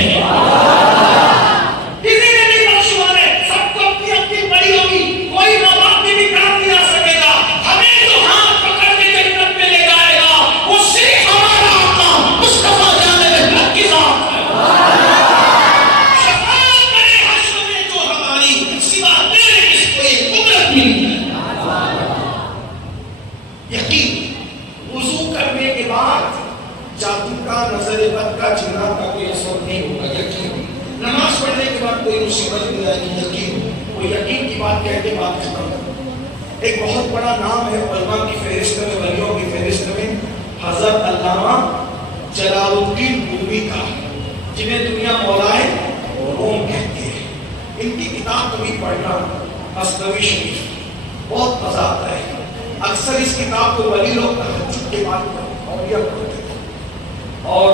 کسی نے نہیں بخشوانا ہے, سب کو اپنی اپنی بڑی ہوگی. کوئی ماں باپ بھی کام نہیں آ سکے گا. ہمیں جو ہاتھ پکڑ کے جنت میں لے جائے گا وہ صرف ہمارا آقا مصطفیٰ جان رحمت کی ذات ہے. شفاعت کرے حشر میں جو ہماری سوا تیرے اس کو یہ قدرت ملی ہے. یقین وضو کرنے کے بعد جادو کا نظر بد کا جنات کا کوئی اثر نہیں ہوگا. یقین نماز پڑھنے کے بعد کوئی مصیبت نہیں آئے گی. یقین وہ یقین کی بات کہہ کے بات ختم کر. ایک بہت بڑا نام ہے علماء کی فہرست میں, ولیوں کی فہرست میں, حضرت علامہ جلال الدین رومی کا, جنہیں دنیا مولائے روم کہتے ہیں. ان کی کتاب کبھی پڑھنا مثنوی شریف بہت مزہ آتا ہے. اکثر اس کتاب کو ولی لوگ تہجد کے بعد پڑھتے ہیں اور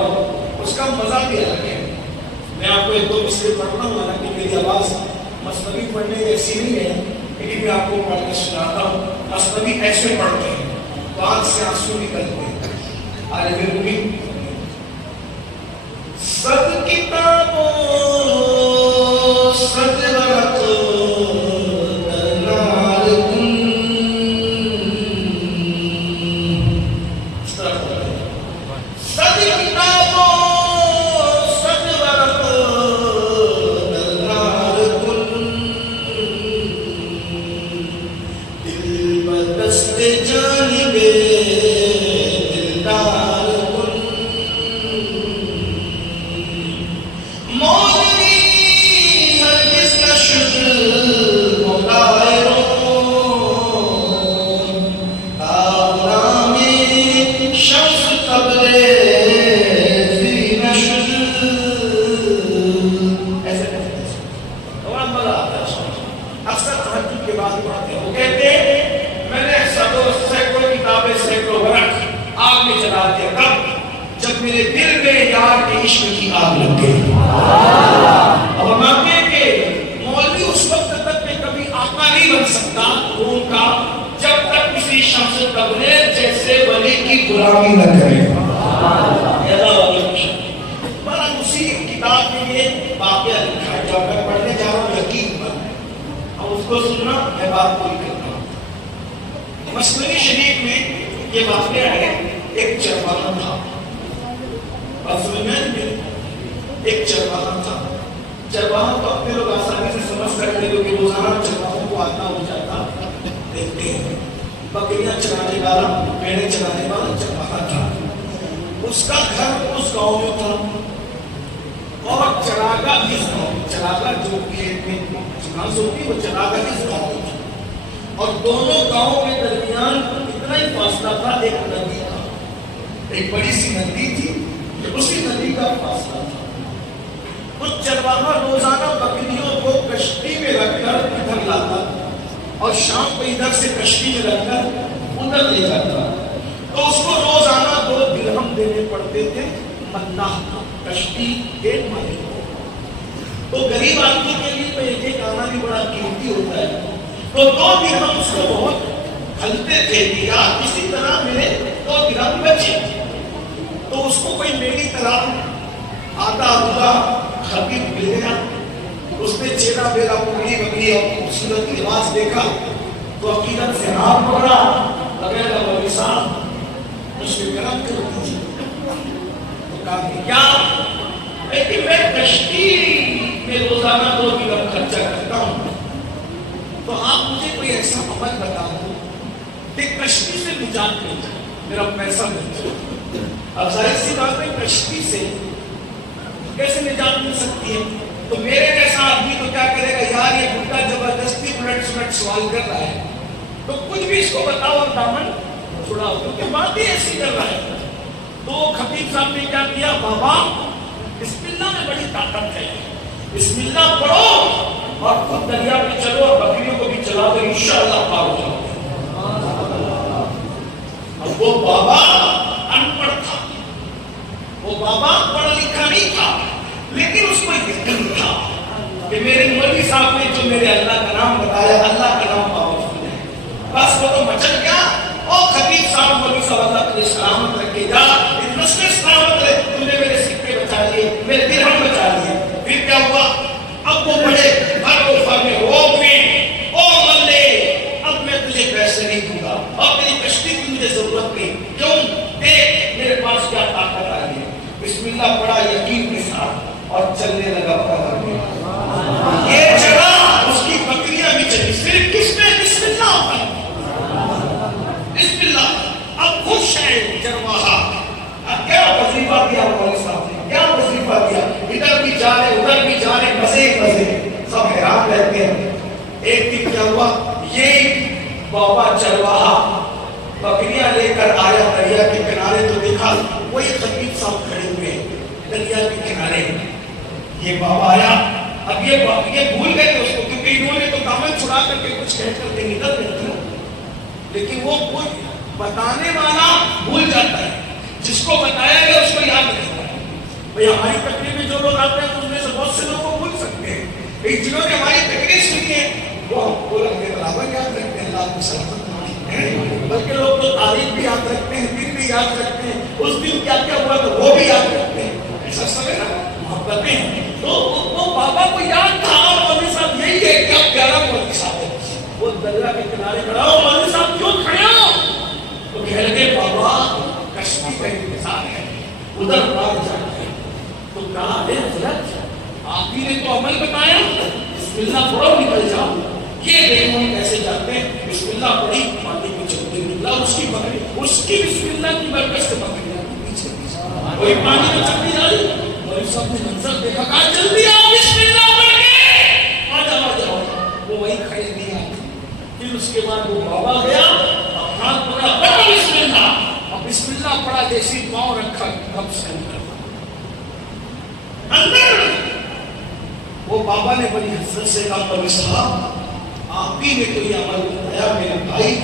اس کا مزہ بھی الگ ہے. میں آپ کو ایک دو مصرے پڑھتا ہوں, حالانکہ میری آواز مثنوی پڑھنے ایسی نہیں ہے, لیکن میں آپ کو پڑھ کے سناتا ہوں. مثنوی ایسے پڑھتے ہیں تو آنکھ سے آنسو نکلتے ہیں. عالم رومی صد کتابوں صد ورق مسلم شریف میں یہ واقعہ ہے. ایک چرواہا تھا, ایک چرواہا تھا. چرواہا تو اپنے لوگ آسانی سے سمجھ سکتے ہیں کہ روزانہ چرواہوں کو آتا ہو جاتا دیکھتے ہیں. بکریاں چرانے والا, بھیڑیں چرانے والا چرواہا تھا. اس کا گھر اس گاؤں میں تھا اور چراگاہ اس گاؤں, چراگاہ جو کھیت میں گھاس ہوتی وہ چراگاہ اس گاؤں میں تھا. اور دونوں گاؤں کے درمیان اتنا ہی فاصلہ تھا, ایک ندی تھا, ایک بڑی سی ندی تھی, اسی ندی کا فاصلہ تھا. تو چرواہا روزانہ بکریوں کو کشتی میں رکھ کر ادھر لاتا اور شام کو ادھر سے کشتی میں رکھ کر ادھر لے جاتا. تو اس کو روزانہ 2 درہم دینے پڑتے تھے منا, کشتی کے مالک کو. تو غریب آدمی کے لیے تو ایک آنا بھی بڑا قیمتی ہوتا ہے. تو 2 درہم اس کو بہت کھلتے تھے کہ یار کسی طرح ملے 2 درہم بچے. تو اس کو کوئی میری طرح آتا ہوگا خبیب مل گیا. اس نے چہرہ میرا پگڑی بگڑی اور خوبصورت لباس دیکھا تو عقیدت سے ہاتھ پکڑا، لگے گا مولوی صاحب مجھ پہ کرم کر دیجیے. تو کہا کہ کیا؟ لیکن میں کشتی میں روزانہ 2 درہم خرچہ کرتا ہوں، تو آپ مجھے کوئی ایسا عمل بتا دو کہ کشتی سے نجات مل جائے، میرا پیسہ مل جائے. اب ظاہر سی بات ہے کشتی سے کیسے نجات مل سکتی ہے؟ تو میرے جیسا آدمی تو کیا کرے گا، یار یہ بڈھا زبردستی الٹ سوال کر رہا ہے تو کچھ بھی اس کو بتاؤ اور دامن چھڑاؤ، کیونکہ بات ہی ایسی کر رہا ہے. تو خطیب صاحب نے کیا کیا، بابا بسم اللہ میں بڑی طاقت ہے، بسم اللہ پڑھو اور خود دریا پہ چلو اور بکریوں کو بھی چلا دو، انشاءاللہ پار ہو جاؤ. اب وہ بابا ان پڑھ تھا، وہ بابا پڑھا لکھا نہیں تھا، لیکن اس کو یقین تھا کہ میرے مولوی صاحب نے جو میرے اللہ کا نام بتایا، اللہ کا نام پاور ہے. بس وہ تو مچل گیا. اور خطیب صاحب مولوی صاحب اللہ تجھے سلامت رکھے گا، اس نسل سلامت رہے، تم نے میرے سکے بچا لیے، میرے درہم بچا لیے. پھر کیا ہوا، اب وہ بڑے ہر میں روک میں او ملے اب میں تجھے پیسے نہیں دوں گا، اب میری کشتی کی مجھے ضرورت نہیں. کیوں؟ دیکھ میرے پاس کیا طاقت آئی ہے. بسم اللہ پڑھا یقین کے ساتھ اور چلنے لگا پہاڑ میں. یہ چلا اس کی بکریاں بھی چلی، صرف کس میں بسم اللہ ہوتا ہے. بسم اللہ. اب خوش ہے چرواہا. اب کیا وظیفہ دیا مولوی صاحب نے، کیا وظیفہ دیا، ادھر بھی جا رہے ادھر بھی جا رہے، مزے مزے، سب حیران رہتے ہیں. ایک دن کیا ہوا، یہ بابا چرواہا بکریاں لے کر آیا دریا کے کنارے، تو دیکھا وہی خطیب صاحب کھڑے ہوئے دریا کے کنارے. یہ بابا آیا، اب یہ بھول گئے اس کو، کیونکہ انہوں نے تو دامن چھڑا کر کے کچھ کہہ کر کے نکل گئے تھے، لیکن وہ کچھ بتانے والا بھول جاتا ہے، جس کو بتایا گیا اس کو یاد رہتا ہے. بھئی ہماری تقریر میں جو لوگ آتے ہیں تو ان میں سے بہت سے لوگ کو بھول سکتے ہیں، لیکن جنہوں نے ہماری تقریر سنی ہے وہ ہم کو لگنے برابر یاد رکھتے ہیں. اللہ کو سلامت رکھتے، بلکہ لوگ تو تاریخ بھی یاد رکھتے ہیں، دن بھی یاد رکھتے ہیں، اس دن کیا کیا ہوا تو وہ بھی یاد رکھتے ہیں. ایسا سب ہے نا، محبتیں ہیں. تو وہ بابا کو یاد تھا، اور مولوی صاحب یہی ہے کیا پیارا مولوی صاحب ہے. وہ دریا کے کنارے کھڑا ہو، مولوی صاحب کیوں کھڑے ہو؟ تو کہہ لگے بابا کشتی کا انتظار ہے، ادھر پار جانا ہے. تو کہا ہے حضرت آپ ہی نے تو عمل بتایا، بسم اللہ پڑھو نکل جاؤ. یہ دیکھو کیسے جاتے ہیں، بسم اللہ پڑھی پانی کو چلتے نکلا، اس کی بکری، اس کی بسم اللہ کی برکت سے بکریاں پیچھے پیچھے وہی پانی میں چلتی جا رہی. اور سب نے منظر دیکھا، کہا جلدی آؤ بسم اللہ پڑھ کے آ جاؤ آ جاؤ. وہ وہی کھڑے نہیں آئے. پھر اس کے بعد وہ بابا گیا، ہاتھ پکڑا، پڑھا بسم اللہ، اور بسم اللہ پڑھا، جیسی پاؤں رکھا کب سے اندر. وہ بابا نے بڑی حسرت سے کہا مولوی صاحب آپ ہی نے تو یہ عمل بتایا میرے بھائی،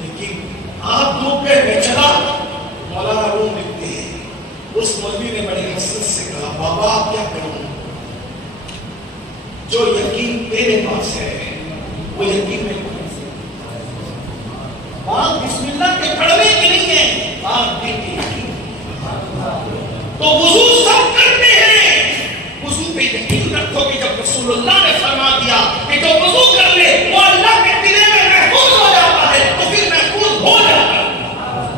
لیکن آپ دو پہ میں چلا. مولانا روم لکھتے ہیں اس مولوی نے بڑی حسرت سے کہا بابا آپ کیا کروں، جو یقین تیرے پاس ہے وہ یقین میں بات بسم اللہ کے پڑھنے کی نہیں ہے، بات دل کی یقین. تو وضو سب کرتے ہیں، وضو پہ یقین رکھو کہ جب رسول اللہ نے فرما دیا کہ جو وضو کر لے وہ اللہ کے دلے میں محفوظ ہو جاتا ہے، تو پھر محفوظ ہو جاتا ہے.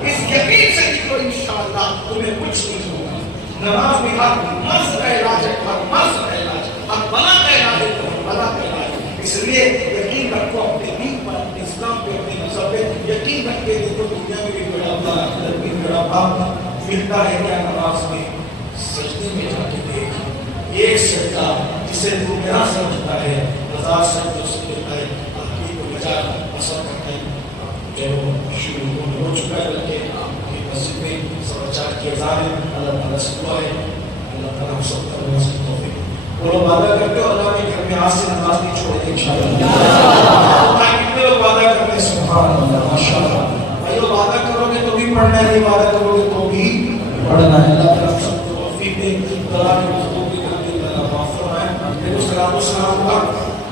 اس یقین سے نکلو انشاءاللہ تمہیں کچھ نہیں ہوگا. نماز بھی ہر مرض کا علاج ہے، ہر مرض کا علاج، ہر بلا کا علاج ہے، ہر بلا کا علاج. اس لیے یقین رکھو اپنے دین پر، اپنے اسلام پہ، اپنے مذہب پہ یقین رکھ کے دیکھو دنیا میں بھی بڑا اللہ آخرت میں بڑا باپ ملتا ہے. کیا نماز میں سجدے میں جا کے دیکھ، ایک سجدہ جسے تو میرا سمجھتا ہے 1000 سجدے اس کو دیتا ہے. آپ کو مزہ پسند کرتا ہے جو شروع ہو چکا ہے، بلکہ آپ کی مسجد میں 4:15 کی اذان ہے. اللہ تعالیٰ سے دعا ہے اللہ تعالیٰ ہم سب کو نماز کی توفیق. وہ لوگ وعدہ کرتے ہو اللہ کے گھر میں آج سے نماز نہیں چھوڑیں گے انشاءاللہ. کتنے لوگ وعدہ کرتے ہیں سبحان اللہ ماشاءاللہ. بھائی لوگ وعدہ کرو گے تو بھی پڑھنا ہے، نہیں وعدہ کرو گے تو بھی پڑھنا ہے. اللہ تعالیٰ سب کو توفیق دے. اللہ کے مخلوق کی کرتے اللہ معاف فرمائے. دیکھو سلام و سلام ہوگا،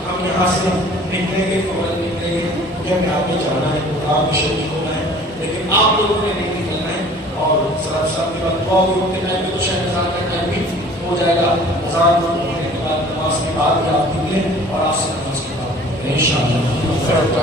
ہم یہاں سے نکلیں گے، فوراً نکلیں گے کہ ہمیں آگے جانا ہے، پروگرام میں شریک ہونا ہے، لیکن آپ لوگوں نے نہیں نکلنا ہے. اور صاحب کے بعد دعا ہوتے ٹائم میں تو شاید اذان کا ٹائم بھی ہو جائے گا. اذان ہونے کے بعد نماز کے بعد آپ نکلیں اور آپ سے نماز کے بعد انشاءاللہ.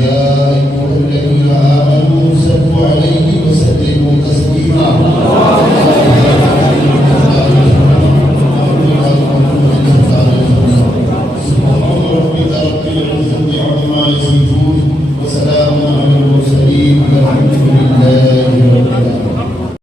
يا أيها الذين آمنوا صلوا عليه وسلموا تسليما